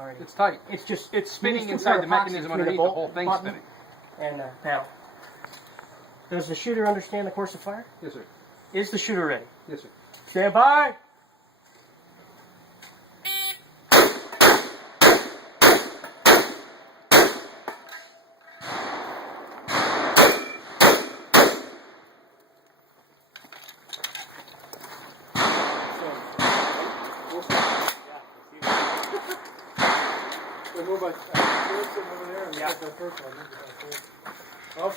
already. It's tight. It's just It's spinning you just inside put the epoxy mechanism between underneath. The bolt whole thing's button spinning. And the panel. Does the shooter understand the course of fire? Yes, sir. Is the shooter ready? Yes, sir. Stand by. We'll move on. Over there and get the first one. Oh,